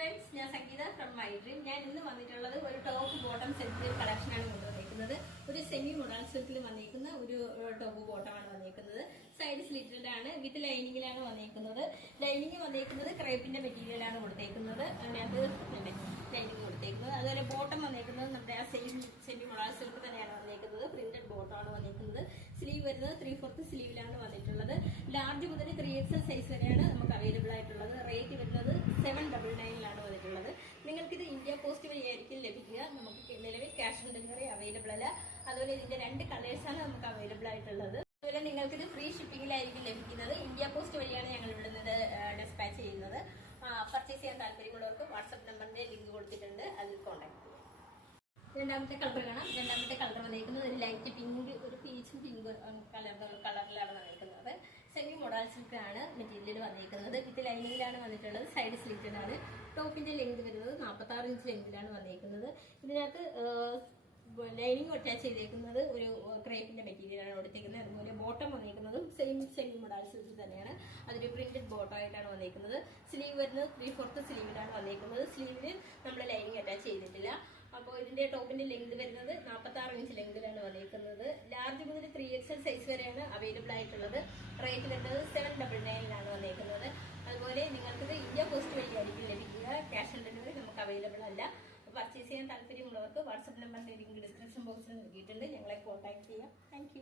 Friends, ഞാൻ സംഗീത from my dream. ഞാൻ ഇന്ന് വന്നിട്ടുള്ളത് ഒരു ടോപ്പ് ബോട്ടം സെറ്റ് കളക്ഷനാണ് കൊണ്ടുവന്നിരിക്കുന്നത്. ഒരു സെമി മൊഡാൾ സിൽക്കിൽ വന്നിരിക്കുന്ന ഒരു ടോപ്പ് ബോട്ടമാണ് വന്നിരിക്കുന്നത്. സൈഡ് സ്ലിറ്റഡ് ആണ്, വിത്ത് ലൈനിങ്ങിലാണ് വന്നിരിക്കുന്നത്. ലൈനിങ് വന്നിരിക്കുന്നത് ക്രേപ്പിന്റെ മെറ്റീരിയലാണ് കൊടുത്തേക്കുന്നത്. അതിനകത്ത് ലൈനിങ് കൊടുത്തേക്കുന്നത്. അതുപോലെ ബോട്ടം വന്നിരിക്കുന്നത് നമ്മുടെ ആ സെയിം സെമി മൊഡാൾ സിൽക്ക് തന്നെയാണ് വന്നിരിക്കുന്നത്. പ്രിന്റഡ് ബോട്ടമാണ് വന്നിരിക്കുന്നത്. സ്ലീവ് വരുന്നത് 3/4 സ്ലീവിലാണ് വന്നിട്ടുള്ളത്. ലാർജ് മുതൽ 3XL സൈസ് വരെയാണ് നമുക്ക് അവൈലബിൾ ആയിട്ടുള്ളത്. റേറ്റ് വരുന്നത് 799 വന്നിട്ടുള്ളത്. നിങ്ങൾക്കിത് ഇന്ത്യ പോസ്റ്റ് വഴിയായിരിക്കും ലഭിക്കുക. നമുക്ക് നിലവിൽ ക്യാഷ് ഓൺ ഡെലിവറി അവൈലബിൾ അല്ല. അതുപോലെ ഇതിന്റെ 2 കളേഴ്സാണ് നമുക്ക് അവൈലബിൾ ആയിട്ടുള്ളത്. അതുപോലെ നിങ്ങൾക്കിത് ഫ്രീ ഷിപ്പിംഗിലായിരിക്കും ലഭിക്കുന്നത്. ഇന്ത്യ പോസ്റ്റ് വഴിയാണ് ഞങ്ങൾ ഇവിടുന്ന് ഡെസ്പാച്ച് ചെയ്യുന്നത്. പർച്ചേസ് ചെയ്യാൻ താല്പര്യമുള്ളവർക്ക് വാട്സ്ആപ്പ് നമ്പറിന്റെ ലിങ്ക് കൊടുത്തിട്ടുണ്ട്, അതിൽ കോൺടാക്ട് ചെയ്യാം. രണ്ടാമത്തെ കളർ കാണാം. രണ്ടാമത്തെ കളർ വന്നിരിക്കുന്നത് ഒരു ലൈറ്റ് പിങ്ക്, ഒരു പീച്ചും പിങ്ക് കളറിലാണ് വന്നിരിക്കുന്നത്. സെമി മൊഡാൾ സിൽക്ക് ആണ് മെറ്റീരിയൽ വന്നിരിക്കുന്നത്. വിത്ത് ലൈനിങ്ങിലാണ് വന്നിട്ടുള്ളത്. സൈഡ് സ്ലിറ്റഡ് ആണ്. ടോപ്പിന്റെ ലെങ്ത് വരുന്നത് 46 ഇഞ്ച് ലെങ്തിലാണ് വന്നിരിക്കുന്നത്. ഇതിനകത്ത് ലൈനിങ് അറ്റാച്ച് ചെയ്തേക്കുന്നത് ഒരു ക്രേപ്പിന്റെ മെറ്റീരിയലാണ് കൊടുത്തേക്കുന്നത്. അതുപോലെ ബോട്ടം വന്നിരിക്കുന്നതും സെമി മൊഡാൾ സിൽക്ക് തന്നെയാണ്. അതൊരു പ്രിന്റഡ് ബോട്ടം ആയിട്ടാണ് വന്നിരിക്കുന്നത്. സ്ലീവ് വരുന്നത് 3/4 സ്ലീവിലാണ് വന്നിരിക്കുന്നത്. സ്ലീവിന് നമ്മൾ ലൈനിങ് അറ്റാച്ച് ചെയ്തിട്ടില്ല. അപ്പോൾ ഇതിന്റെ ടോപ്പിന്റെ ലെങ്ത് വരുന്നത് 46 ഇഞ്ച് ലെങ്തിലാണ് വന്നിരിക്കുന്നത്. ലാർജ് മുതൽ 3XL സൈസ് വരെയാണ് അവൈലബിൾ ആയിട്ടുള്ളത്. റേറ്റ് വരുന്നത് 799 വന്നിരിക്കുന്നത്. അതുപോലെ നിങ്ങൾക്കിത് ഇന്ത്യ പോസ്റ്റ് വഴിയായിരിക്കും ലഭിക്കുക. ക്യാഷ് ഓൺ ഡെലിവറി നമുക്ക് അവൈലബിൾ അല്ല. പർച്ചേസ് ചെയ്യാൻ താല്പര്യമുള്ളവർക്ക് വാട്സ്ആപ്പ് നമ്പറിന്റെ ലിങ്ക് ഡിസ്ക്രിപ്ഷൻ ബോക്സിൽ നൽകിയിട്ടുണ്ട്. ഞങ്ങളെ കോൺടാക്ട് ചെയ്യാം. താങ്ക്